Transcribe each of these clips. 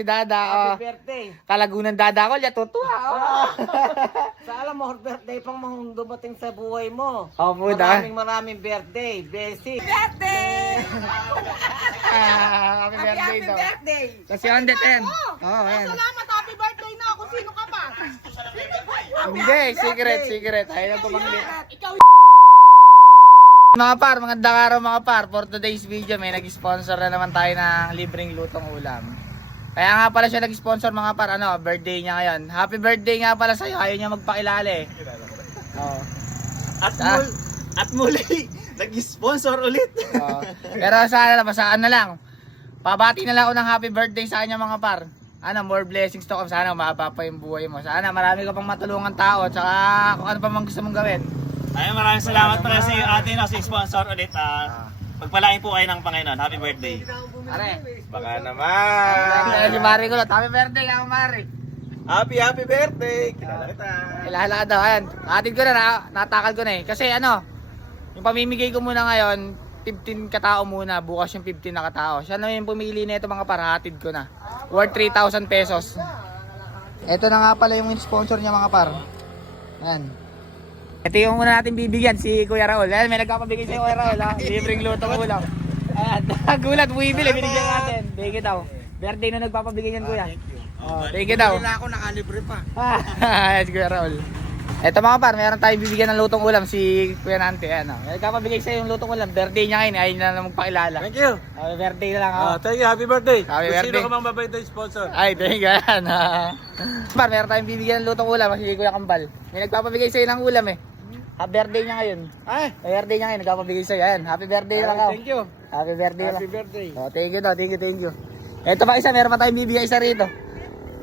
Si Dada, Happy birthday. Kalagunan Dada ko, liya tutuwa. Sa alam mo, birthday pang dumating sa buhay mo. Opo, da. Maraming birthday. Besi. Birthday! Happy birthday daw. birthday! Kasi on the 10. Oo, ayan. Salamat, happy birthday na ako. Sino ka ba? Hindi, secret. Ayaw ko banglit. Ikaw Mga par, magandang araw mga par. For today's video, may nag-sponsor na naman tayo ng libreng lutong ulam. Kaya nga pala siya nag-sponsor mga par, birthday niya ngayon. Happy birthday nga pala sa'yo, ayaw niya magpakilala eh. Oo. At muli, nag-sponsor ulit. Oo. Pero masaan na lang. Pabati na lang ako ng happy birthday sa kanya mga par. More blessings to come. Sana umaba pa yung buhay mo. Sana marami ka pang matulungan tao. Tsaka kung ano pa mang gusto mong gawin. Ay, maraming salamat pala sa iyo atin si sponsor ulit. Pagpalain po kayo ng Panginoon. Happy birthday. Are. Baka naman. Si Mari ko lang. Happy birthday ka Mari. Happy birthday. Kilala kita. Kilala ka daw. Ayan. Atid ko na. Natakal ko na eh. Kasi yung pamimigay ko muna ngayon, 15 katao muna. Bukas yung 15 na katao. Siya na yung pumili na ito mga parahatid ko na. Worth 3,000 pesos. Ito na nga pala yung sponsor niya mga par. Ayan. Ito yung una natin bibigyan, si Kuya Raul. Ayan, may nagpapabigay si Kuya Raul. Libreng lutong ulam. Ayan, gulat, bumibili, binigyan natin. Thank you daw. Birthday na nagpapabigay yan Kuya. Thank you daw. Wala ako nakalibre pa. Ayan, si Kuya Raul. Ito mga par, meron tayong bibigyan ng lutong ulam si Kuya Nante. Ayan, may nagpapabigay sa'yo yung lutong ulam. Birthday niya ngayon, ayaw niya na magpakilala. Thank you. Happy birthday na lang. Thank you. Happy birthday. Happy Kung birthday. sino ka mang mabait na sponsor. Ay, thank you. Ayan. Par, meron tayong bibigyan ng lutong ulam si Kuya Kambal. May nagpapabigay sa'yo ng ulam eh. Happy birthday niya ngayon. Ay. Happy birthday niya ngayon, nagpapabigay sa'yo. Ayan, happy birthday lang ako. Thank you. Happy birthday lang. Happy birthday. Thank you daw, thank you. Ito pa isa, meron pa tayong bibigay isa rito.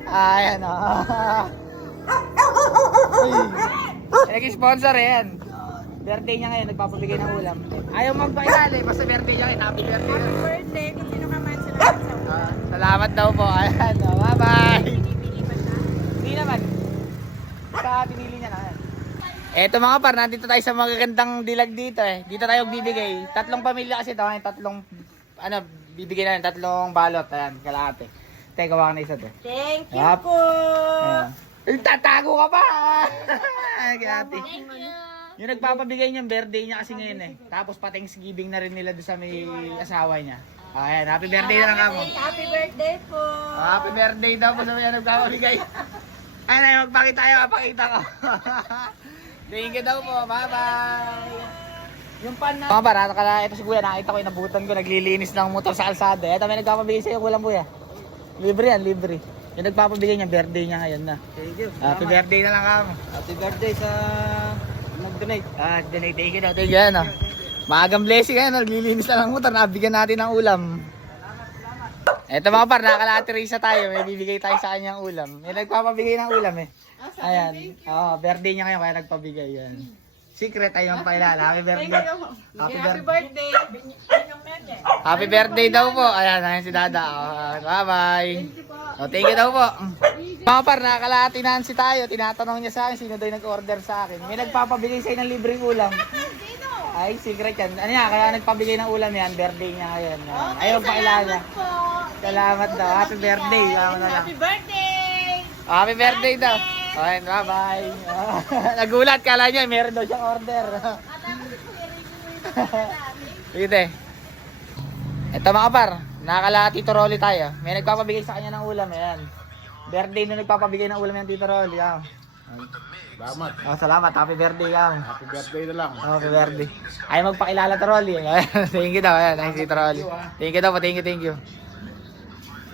Ayan, Nag-sponsor yan. Birthday niya ngayon, nagpapabigay ng ulam. Ayaw magpakilala basta birthday niya ngayon. Happy birthday. birthday kung sino ka man salamat sa ulam. Salamat daw po. Ayan, bye-bye. Pinipili ba siya? Hindi naman. Basta pinili niya na. Eto mga par, nandito tayo sa magagandang dilag dito eh. Dito tayo bibigay. Tatlong pamilya kasi ito. Tatlong, bibigay na tatlong balot. Ayan, kalahati. Teka, gawa ka na isa to. Thank you Yap. po. Ayan. Tatago ka pa! Kalahati. Thank you. Yung nagpapabigay niyang birthday niya kasi ngayon eh. Tapos pa Thanksgiving na rin nila doon sa may asawa niya. Ayan, happy birthday na lang ako. Happy birthday po. Happy birthday daw po sa mga nagpapabigay. Ay, na, magpakita kayo, mapakita ko. Thank you daw po, bye-bye. Yung pan na... Mga para, ito si Kuya, nakita ko yung nabutan ko, naglilinis ng motor sa kalsada. Ito may nagpapabigay sa'yo, kulang Kuya. Libre yan, libre. Yung nagpapabigay niya, birthday niya ngayon na. Thank you. Happy birthday na lang kamo. Happy birthday sa nag-donate. Donate, thank you daw, thank you. Maagang blessing ngayon, naglilinis na ng motor, nabigyan natin ng ulam. Eto mga par, nakakalaterisa tayo, may bibigay tayo sa kanyang ulam. May nagpapabigay ng ulam eh. Ayan, birthday niya ngayon kaya nagpabigay yan. Secret tayo ang pailala. Happy birthday. Happy birthday. Happy birthday daw po. Ayan si Dada. Bye-bye. Thank you daw po. Mga par, nakakalatinansi tayo. Tinatanong niya sa akin sino daw yung nag-order sa akin. May nagpapabigay sa'yo ng libreng ulam. Ay, secret yan. Ano yan, kaya nagpabigay ng ulam yan. Birthday niya ngayon. Ayaw pailala. Salamat daw. Happy birthday. Happy birthday. Happy birthday daw. Okay, bye-bye. Nagulat, kala niya, meron daw siyang order. Sige. Ito mga par, nakakala Tito Rolly tayo. May nagpapabigay sa kanya ng ulam, yan. Birthday na nagpapabigay ng ulam yan, Tito Rolly. Salamat. Salamat, happy birthday ka. Happy birthday na lang. Happy birthday. Ay magpakilala Tito Rolly. Thank you daw, yan, Tito Rolly. Thank you daw po, thank you.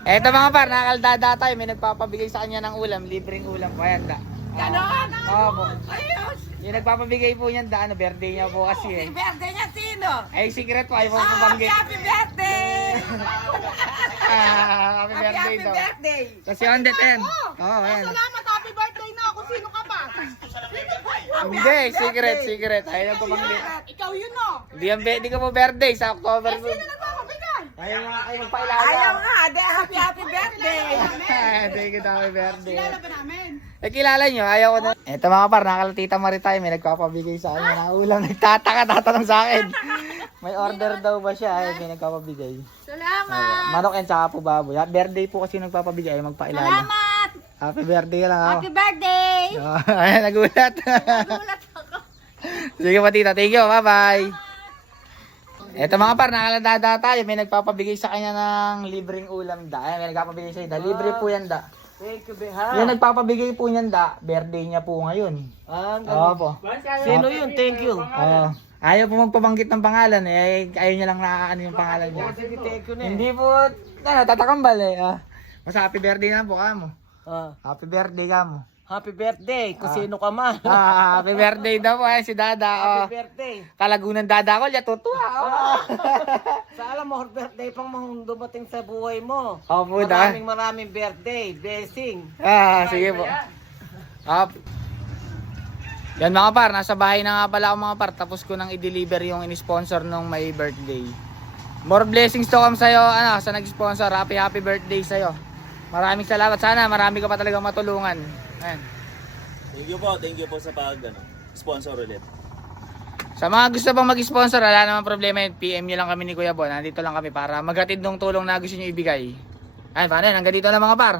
Eto mga par, nakakaldada tayo, may nagpapabigay sa kanya ng ulam, libreng ulam po yan da. Ganon? Oo po. Ayos. Yung nagpapabigay po niyan da, birthday niya po kasi eh. Birthday niya sino? Ay, secret po, ay po pabanggit. Happy birthday. Happy birthday daw. birthday. Kasi on the 10. Oo, yan. Salamat, happy birthday na ako. Sino ka ba? Hindi, secret. Ayaw po pabanggit. Ikaw yun no. Hindi ka po birthday sa October po. Sino nagpapabigay? Ayaw nga kayo magpailala. Happy birthday. Thank you, happy birthday. Kilala ba namin? Kilala nyo, ayaw ko na. Eto mga par, nakalatita Maritay, may nagpapabigay sa kanya ng ulam. Nagtataka, tatanong sa akin. May order daw ba siya? Ay, may nagpapabigay. Salamat. Manok and saka po baboy. Happy birthday po kasi nagpapabigay. Magpakilala. Salamat. Happy birthday lang ako. Happy birthday. Ayan, nagulat. Nagulat ako. Sige pa tita, thank you. Bye-bye. Eto mga par, nakaladada tayo. May nagpapabigay sa kanya ng libreng ulam da. Ayan, may nagpapabigay sa da. Libre po yan da. Thank you, Beha. Yung nagpapabigay po niyan da, birthday niya po ngayon. Ganun. Opo. Sino yun? Thank you. Ayaw po magpabanggit ng pangalan eh. Ayaw niya lang nakakaano yung pangalan niya. Sige, thank you na. Hindi po, tatakambal eh. Basta happy birthday na po kamo. Happy birthday kamo. Happy birthday, kung sino ka man. Happy birthday daw po si Dada. Happy birthday. Kalagunan Dada ko, liya tutuwa. Sa alam mo, birthday pang dumating sa buhay mo. Opo da. Maraming birthday, blessing. Sige po. Yan mga par, nasa bahay na nga pala ako mga par. Tapos ko nang i-deliver yung in-sponsor nung may birthday. More blessings to come sa'yo, sa nag-sponsor. Happy birthday sa'yo. Maraming salamat. Sana marami ka pa talagang matulungan. Ayan. Thank you po sa sponsor ulit. Sa mga gusto pang mag-sponsor, wala naman problema yun. PM nyo lang kami ni Kuya Bon. Nandito lang kami para maghatid ng tulong na gusto nyo ibigay. Ayun, paano yun? Hanggang dito lang mga par.